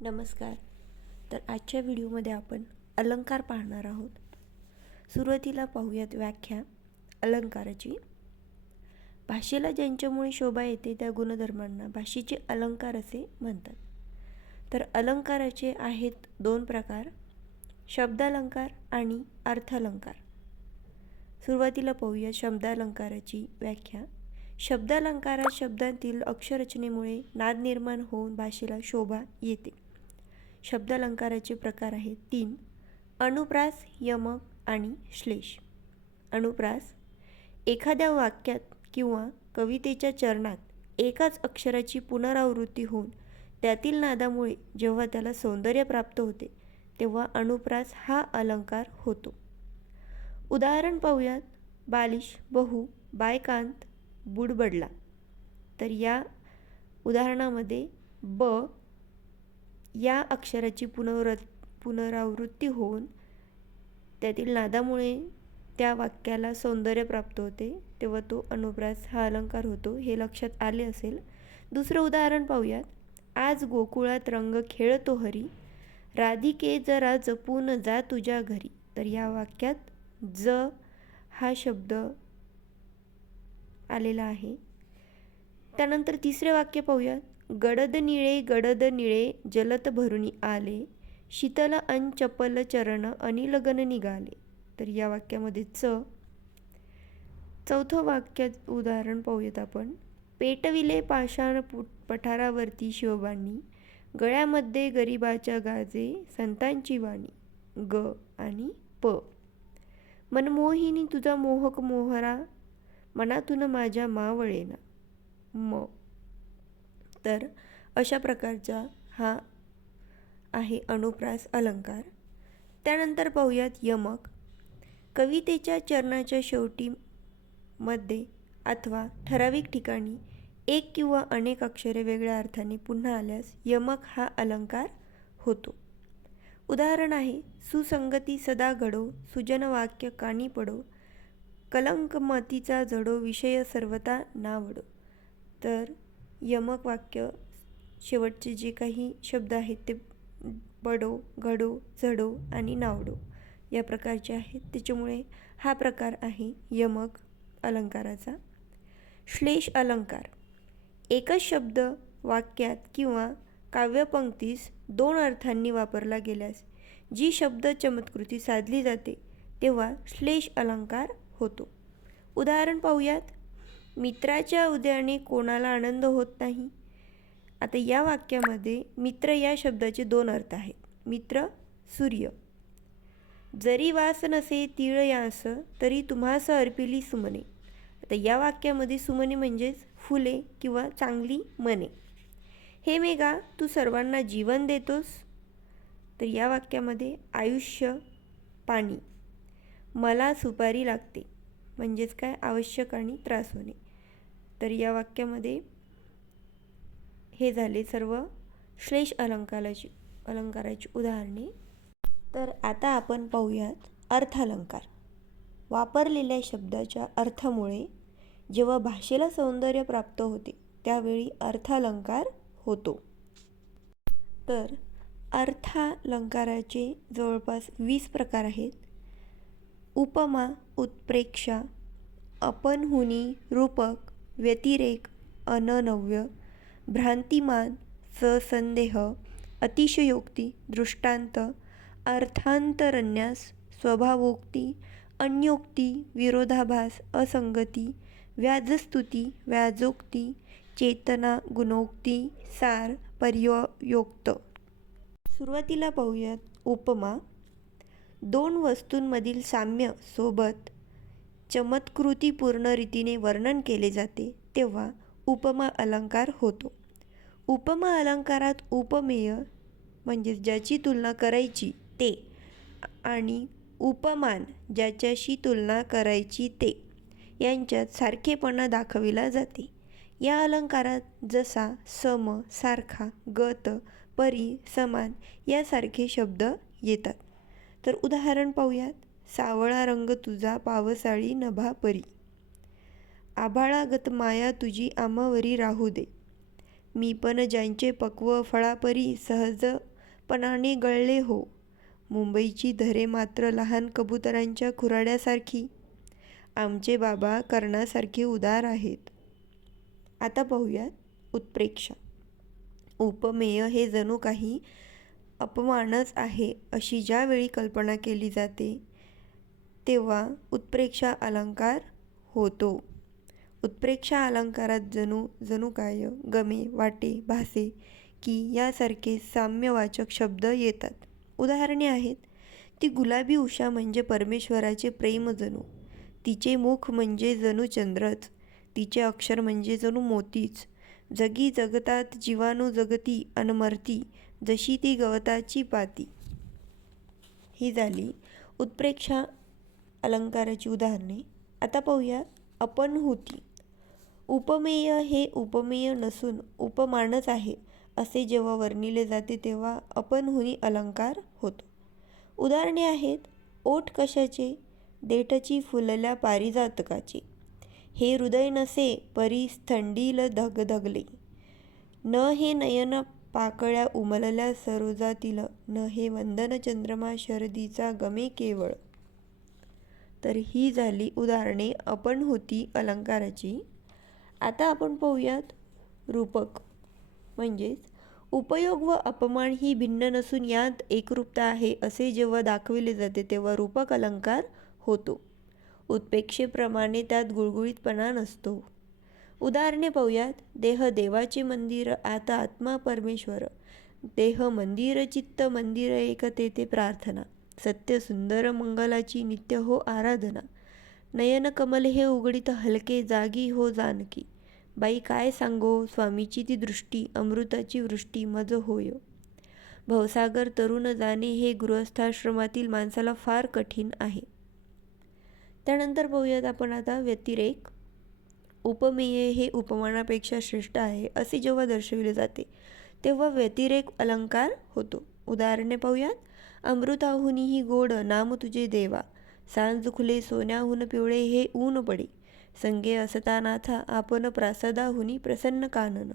नमस्कार. तर आजच्या व्हिडिओमध्ये आपण अलंकार पाहणार आहोत. सुरुवातीला पाहूयात व्याख्या अलंकाराची. भाषेला ज्यांच्यामुळे शोभा येते त्या गुणधर्मांना भाषेचे अलंकार असे म्हणतात. तर अलंकाराचे आहेत दोन प्रकार शब्दालंकार आणि अर्थालंकार. सुरुवातीला पाहूया शब्दालंकाराची व्याख्या. शब्दालंकारात शब्दांतील अक्षररचनेमुळे नाद निर्माण होऊन भाषेला शोभा येते. शब्दालंकाराचे प्रकार आहेत तीन. अनुप्रास यमक आणि श्लेष. अनुप्रास एखाद्या वाक्यात किंवा कवितेच्या चरणात एकाच अक्षराची पुनरावृत्ती होऊन त्यातील नादामुळे जेव्हा त्याला सौंदर्य प्राप्त होते तेव्हा अनुप्रास हा अलंकार होतो. उदाहरण पाहूयात. बालिश बहु बायकांत बुडबडला. तर या उदाहरणामध्ये ब या अक्षराची पुनर पुनरावृत्ती होऊन त्यातील नादामुळे त्या वाक्याला सौंदर्य प्राप्त होते. तेव्हा तो अनुप्रास हा अलंकार होतो हे लक्षात आले असेल. दुसरं उदाहरण पाहूयात. आज गोकुळात रंग खेळतो हरी. राधिके जरा जपून जा तुझ्या घरी. तर या वाक्यात ज हा शब्द आलेला आहे. त्यानंतर तिसरे वाक्य पाहूयात. गडद निळे गडद निळे जलत भरून आले. शीतल अन चपल चरण अनिलगन निघाले. तर या वाक्यामध्ये च. चौथं वाक्यात उदाहरण पाहूयात आपण. पेटविले पाषाण पुट पठारावरती शिवबांनी गळ्यामध्ये गरिबाच्या गाजे संतांची वाणी. ग आणि प. मनमोहिनी तुझा मोहक मोहरा मनातून माझ्या मावळेना. म. तर अशा प्रकारचा हा आहे अनुप्रास अलंकार. त्यानंतर पाहूयात यमक. कवितेच्या चरणाच्या शेवटी मध्ये अथवा ठराविक ठिकाणी एक किंवा अनेक अक्षरे वेगळ्या अर्थाने पुन्हा आल्यास यमक हा अलंकार होतो. उदाहरण आहे सुसंगती सदा घडो सुजन वाक्य कानी पडो कलंक मतीचा जडो विषय सर्वता नावडो. तर यमक वाक्य शेवटचे जे काही शब्द आहेत ते बडो घडो झडो आणि नावडो या प्रकारचे आहेत. त्याच्यामुळे हा प्रकार आहे यमक अलंकाराचा. श्लेष अलंकार. एकच शब्द वाक्यात किंवा काव्यपंक्तीस दोन अर्थांनी वापरला गेल्यास जी शब्द चमत्कृती साधली जाते तेव्हा श्लेष अलंकार होतो. उदाहरण पाहूयात. मित्राच्या उदयाने कोणाला आनंद होत नाही? आता या वाक्यामध्ये मित्र या शब्दाचे दोन अर्थ आहेत. मित्र सूर्य. जरी वास नसे तीळ यास तरी तुम्हास अर्पिली सुमने. आता या वाक्यामध्ये सुमने म्हणजेच फुले किंवा चांगली मने. हे मेघा तू सर्वांना जीवन देतोस? तर या वाक्यामध्ये आयुष्य पाणी. मला सुपारी लागते. म्हणजेच काय? आवश्यक आणि त्रास होणे. तर या वाक्यामध्ये हे झाले सर्व श्लेष अलंकाराची अलंकाराची उदाहरणे. तर आता आपण पाहूयात अर्थालंकार. वापरलेल्या शब्दाच्या अर्थामुळे जेव्हा भाषेला सौंदर्य प्राप्त होते त्यावेळी अर्थालंकार होतो. तर अर्थालंकाराचे जवळपास वीस प्रकार आहेत. उपमा उत्प्रेक्षा अपनहुनी रूपक व्यतिरेक अननव्य भ्रांतिमान ससंदेह अतिशयोक्ती दृष्टांत अर्थांतरन्यास स्वभावोक्ती अन्योक्ती विरोधाभास असंगती व्याजस्तुती व्याजोक्ती चेतना गुणोक्ती सार पर्ययोक्त सुरुवातीला पाहूयात उपमा. दोन वस्तूंमधील साम्य सोबत चमत्कृतीपूर्ण रीतीने वर्णन केले जाते तेव्हा उपमा अलंकार होतो. उपमा अलंकारात उपमेय म्हणजे ज्याची तुलना करायची ते आणि उपमान ज्याच्याशी तुलना करायची ते यांच्यात सारखेपणा दाखविला जाते. या अलंकारात जसा सम सारखा गत परी समान यासारखे शब्द येतात. तर उदाहरण पाहूयात. सावळा रंग तुझा पावसाळी नभा परी. आभाळागत माया तुझी आमावरी राहू दे. मी पण ज्यांचे पक्व फळापरी सहजपणाने गळले हो. मुंबईची धरे मात्र लहान कबुतरांच्या खुराड्यासारखी. आमचे बाबा कर्णासारखे उदार आहेत. आता पाहूयात उत्प्रेक्षा. उपमेय हे जणू काही अपमानच आहे अशी ज्यावेळी कल्पना केली जाते तेव्हा उत्प्रेक्षा अलंकार होतो. उत्प्रेक्षा अलंकारात जणू जणू काय? गमे वाटे भासे की यासारखे साम्यवाचक शब्द येतात. उदाहरणे आहेत. ती गुलाबी उषा म्हणजे परमेश्वराचे प्रेम जणू. तिचे मुख म्हणजे जणू चंद्रच. तिचे अक्षर म्हणजे जणू मोतीच. जगी जगतात जीवाणू जगती अनमरती जशी ती गवताची पाती. ही झाली. उत्प्रेक्षा अलंकाराची उदाहरणे. आता पाहूया आपण होती. उपमेय हे उपमेय नसून उपमानच आहे असे जेव्हा वर्णिले जाते तेव्हा अपनहुनी अलंकार होतो. उदाहरणे आहेत ओठ कशाचे? देठची फुलल्या पारिजातकाचे. हे हृदय नसे परी थंडील धगधगले. न हे नयन पाकळ्या उमलल्या सरोजातील न हे वंदन चंद्रमा शरदीचा गमे केवळ. तर ही झाली उदाहरणे. आपण होती अलंकाराची. आता आपण पाहूयात रूपक. म्हणजेच उपयोग व अपमान ही भिन्न नसून यात एकरूपता आहे असे जेव्हा दाखविले जाते तेव्हा रूपक अलंकार होतो. उत्पेक्षेप्रमाणे त्यात गुळगुळीतपणा नसतो. उदाहरणे पाहूयात. देह देवाचे मंदिर आता आत्मा परमेश्वर. देह मंदिर चित्त मंदिर एक तेथे प्रार्थना. सत्य सुंदर मंगलाची नित्य हो आराधना. नयन कमल हे उघडीत हलके जागी हो जानकी. बाई काय सांगो स्वामीची ती दृष्टी अमृताची वृष्टी मज होय. भवसागर तरुण जाणे हे गृहस्थाश्रमातील माणसाला फार कठीण आहे. त्यानंतर पाहूयात आपण आता व्यतिरेक. उपमेय हे उपमानापेक्षा श्रेष्ठ आहे असे जेव्हा दर्शविले जाते तेव्हा व्यतिरेक अलंकार होतो. उदाहरणे पाहूयात. अमृताहुनीही गोड नाम तुझे देवा. सांज खुले सोन्याहून पिवळे हे ऊन पडे. संगे असतानाथा आपण प्रासादाहुनी प्रसन्न कानन.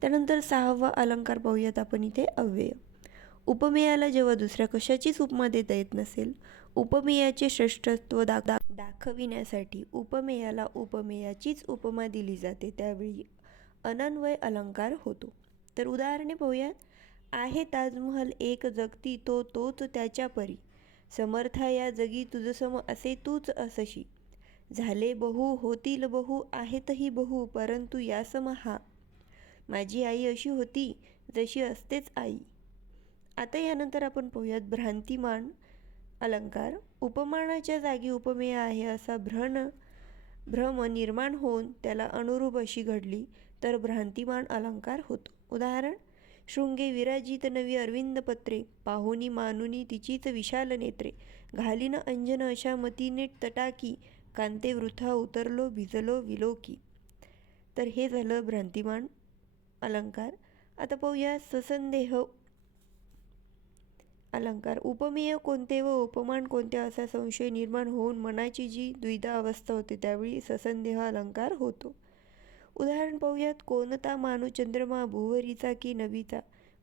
त्यानंतर सहावा अलंकार पाहूयात आपण इथे अव्यय. उपमेयाला जेव्हा दुसऱ्या कशाचीच उपमा देता येत नसेल उपमेयाचे श्रेष्ठत्व दा दाखविण्यासाठी उपमेयाला उपमेयाचीच उपमा दिली जाते. त्यावेळी अनन्वय अलंकार होतो. तर उदाहरणे पाहूयात. आहे ताजमहल एक जगती तो तोच त्याच्या परी. समर्था या जगी तुझसम असे तूच असशी. झाले बहु होतील बहु आहेतही बहु परंतु यासम हा. माझी आई अशी होती जशी असतेच आई. आता यानंतर आपण पाहूयात भ्रांतिमान अलंकार. उपमानाच्या जागी उपमेय आहे असा भ्रण भ्रम निर्माण होऊन त्याला अनुरूप अशी घडली तर भ्रांतिमान अलंकार होतो. उदाहरण शृंगे विराजित नवी अरविंद पत्रे पाहुनी मानुनी तिचीच विशाल नेत्रे. घालीन अंजन अशा मतीने तटाकी कांते वृथा उतरलो भिजलो विलोकी. तर हे झालं भ्रांतिमान अलंकार. आता पाहूया ससंदेह अलंकार. उपमेय कोणते व उपमान कोणते असा संशय निर्माण होऊन मनाची जी द्विधा अवस्था होते त्यावेळी ससंदेह अलंकार होतो. उदाहरण पाहूयात. कोणता मानू चंद्रमा भुवरीचा की नवीचा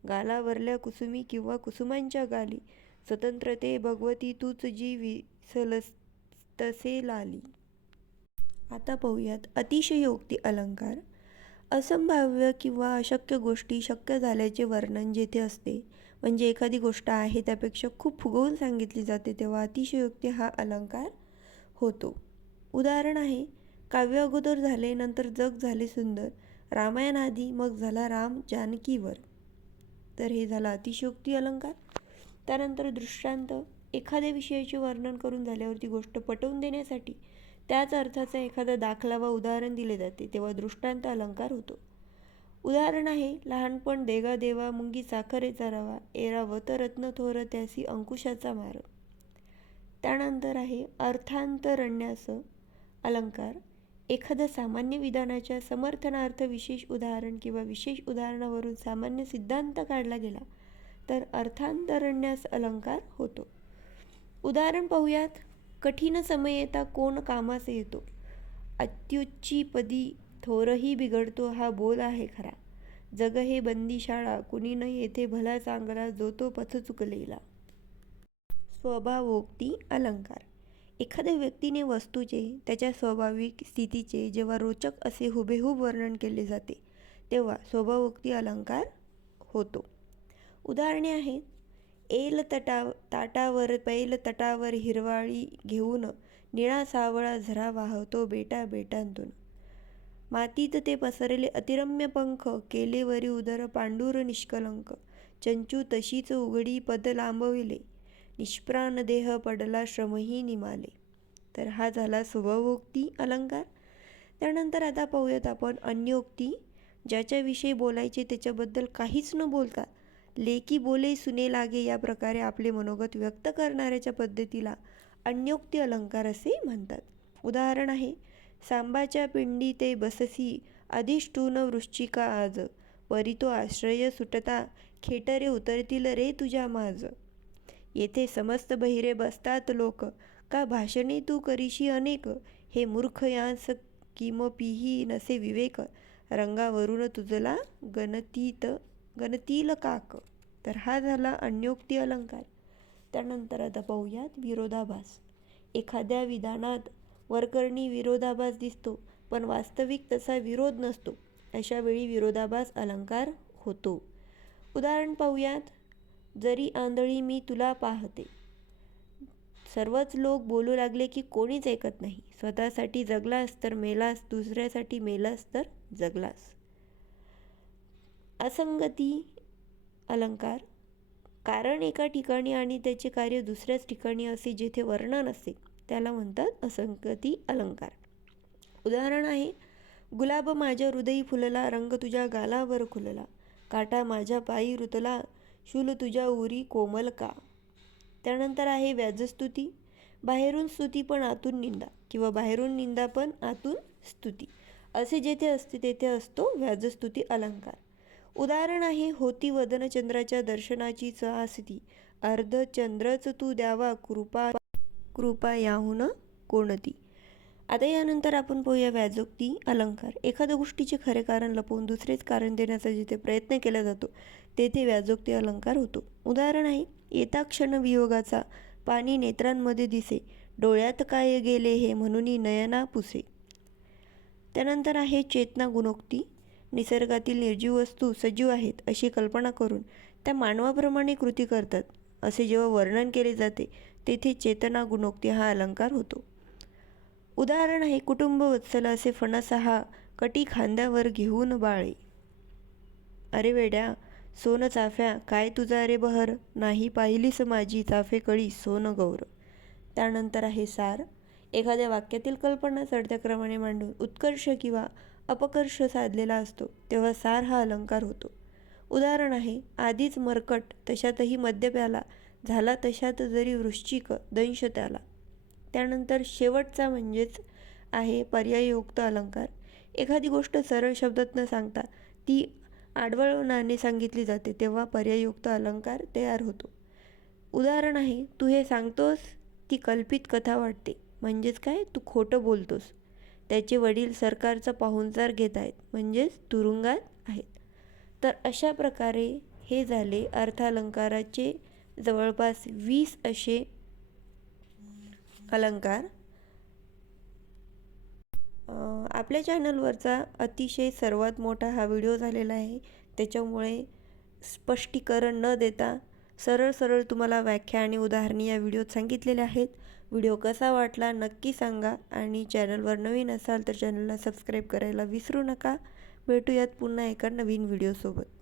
गालावरल्या कुसुमी किंवा कुसुमांच्या गाली. स्वतंत्रते भगवती तूच जी विसलस तसे लाली. आता पाहूयात. अतिशयोक्ती अलंकार. असंभाव्य किंवा अशक्य गोष्टी शक्य झाल्याचे वर्णन जेथे असते म्हणजे एखादी गोष्ट आहे त्यापेक्षा खूप फुगवून सांगितली जाते तेव्हा अतिशयोक्ती हा अलंकार होतो. उदाहरण आहे काव्य अगोदर झाले नंतर जग झाले सुंदर. रामायण आधी मग झाला राम जानकीवर. तर हे झालं अतिशयोक्ती अलंकार. त्यानंतर दृष्टांत. एखाद्या विषयाचे वर्णन करून झाल्यावरती गोष्ट पटवून देण्यासाठी त्याच अर्थाचा एखादा दाखला व उदाहरण दिले जाते तेव्हा दृष्टांत अलंकार होतो. उदाहरण आहे लहानपण देगा देवा मुंगी साखरेचा रवा एरावत रत्न थोर त्यासी अंकुशाचा मार. त्यानंतर आहे अर्थांतरण्यास अलंकार. एखाद्या सामान्य विधानाच्या समर्थनार्थ विशेष उदाहरण किंवा विशेष उदाहरणावरून सामान्य सिद्धांत काढला गेला तर अर्थांतरण्यास अलंकार होतो. उदाहरण पाहूयात. कठीण समय येता कोण कामास येतो? अत्युच्ची पदी थोरही बिघडतो हा बोल आहे खरा. जग हे बंदीशाळा कुणी न येथे भला चांगला जो तो पथ चुकलेला. स्वभावोक्ती अलंकार. एखाद्या व्यक्तीने वस्तूचे त्याच्या स्वाभाविक स्थितीचे जेव्हा रोचक असे हुबेहूब वर्णन केले जाते तेव्हा स्वभावोक्ती अलंकार होतो. उदाहरणे आहेत एल तटा ताटावर पैल तटावर हिरवाळी घेऊन निळा सावळा झरा वाहतो बेटा बेटांतून. मातीत ते पसरले अतिरम्य पंख केलेवरी उदर पांडुर निष्कलंक. चंचू तशीच उघडी पद लांबविले. निष्प्राण देह पडला श्रमही निमाले. तर हा झाला स्वभावोक्ती अलंकार. त्यानंतर आता पाहूयात आपण अन्योक्ती ज्याच्याविषयी बोलायचे त्याच्याबद्दल काहीच न बोलता लेकी बोले सुने लागे या प्रकारे आपले मनोगत व्यक्त करणाऱ्याच्या पद्धतीला अन्योक्ती अलंकार असे म्हणतात. उदाहरण आहे सांबाच्या पिंडी ते बससी अधिष्ठून वृश्चिका आज परी तो आश्रय सुटता खेटरे उतरतील रे तुझ्या माझं येथे समस्त बहिरे बसतात लोक. का भाषणे तू करीशी अनेक? हे मूर्ख यांस किमपीही नसे विवेक. रंगावरून तुझला गणतीत गणतील काक. तर हा झाला अन्योक्ती अलंकार. त्यानंतर आता पाहूयात विरोधाभास. एखाद्या विधानात वरकरणी विरोधाभास दिसतो पण वास्तविक तसा विरोध नसतो. अशावेळी विरोधाभास अलंकार होतो. उदाहरण पाहूयात. जरी आंधळी मी तुला पाहते. सर्वच लोक बोलू लागले की कोणीच ऐकत नाही. स्वतःसाठी जगलास तर मेलास दुसऱ्यासाठी मेलास तर जगलास. असंगती अलंकार. कारण एका ठिकाणी आणि त्याचे कार्य दुसऱ्याच ठिकाणी असे जेथे वर्णन असते त्याला म्हणतात असंगती अलंकार. उदाहरण आहे गुलाब माझ्या हृदयी फुलला रंग तुझ्या गालावर खुलला काटा माझ्या पायी रुतला शूल तुझ्या उरी कोमल का? त्यानंतर आहे व्याजस्तुती. बाहेरून स्तुती पण आतून निंदा किंवा बाहेरून निंदा पण आतून स्तुती. असे जेथे असते तेथे असतो व्याजस्तुती अलंकार. उदाहरण आहे होती वदनचंद्राच्या दर्शनाची चहासती अर्धचंद्रच तू द्यावा कृपा कृपा याहून कोणती? आता यानंतर आपण पाहूया व्याजोक्ती अलंकार. एखाद्या गोष्टीचे खरे कारण लपवून दुसरेच कारण देण्याचा जिथे प्रयत्न केला जातो तेथे व्याजोक्ती अलंकार होतो. उदाहरण आहे येता क्षण वियोगाचा पाणी नेत्रांमध्ये दिसे डोळ्यात काय गेले हे म्हणूनही नयना पुसे. त्यानंतर आहे चेतना गुणोक्ती. निसर्गातील निर्जीव वस्तू सजीव आहेत अशी कल्पना करून त्या मानवाप्रमाणे कृती करतात. असे जेव्हा वर्णन केले जाते तेथे चेतना गुणोक्ती हा अलंकार होतो. उदाहरण आहे कुटुंब वत्सल असे फणस हा कटी खांद्यावर घेऊन बाळे. अरे वेड्या सोन चाफ्या काय तुझा रे बहर? नाही पाहिलीस माझी चाफे कळी सोन गौर. त्यानंतर आहे सार. एखाद्या वाक्यातील कल्पना चढत्या क्रमाने मांडून उत्कर्ष किंवा अपकर्ष साधलेला असतो तेव्हा सार हा अलंकार होतो. उदाहरण आहे आधीच मरकट तशातही मद्यप्याला झाला तशात जरी वृश्चिक दंश त्याला. त्यानंतर शेवटचा म्हणजेच आहे पर्याययुक्त अलंकार. एखादी गोष्ट सरळ शब्दात न सांगता ती आडवळणाने सांगितली जाते तेव्हा पर्याययुक्त अलंकार तयार होतो. उदाहरण आहे तू हे सांगतोस ती कल्पित कथा वाटते. म्हणजेच काय? तू खोटं बोलतोस. त्याचे वडील सरकारचा पाहुणचार घेत आहेत. म्हणजेच तुरुंगात आहेत. तर अशा प्रकारे हे झाले अर्थालंकाराचे जवळपास वीस असे अलंकार. आपल्या चॅनलवरचा अतिशय सर्वात मोठा हा व्हिडिओ झालेला आहे. त्याच्यामुळे स्पष्टीकरण न देता सरळ सरळ तुम्हाला व्याख्या आणि उदाहरणे या व्हिडिओत सांगितलेल्या आहेत. व्हिडिओ कसा वाटला नक्की सांगा आणि चॅनलवर नवीन असाल तर चॅनलला सबस्क्राईब करायला विसरू नका. भेटूयात पुन्हा एका नवीन व्हिडिओसोबत.